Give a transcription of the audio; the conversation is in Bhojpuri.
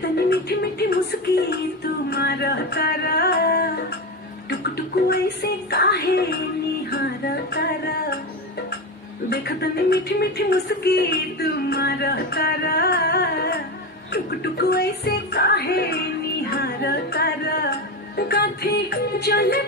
देखतनी मीठी मीठी मुस्की तुम्हारा तारा, टुक टुक ऐसे काहे निहारा तारा। देखतनी मीठी मीठी मुस्की तुम्हारा तारा, टुक टुक ऐसे काहे निहारा तारा। काथी चले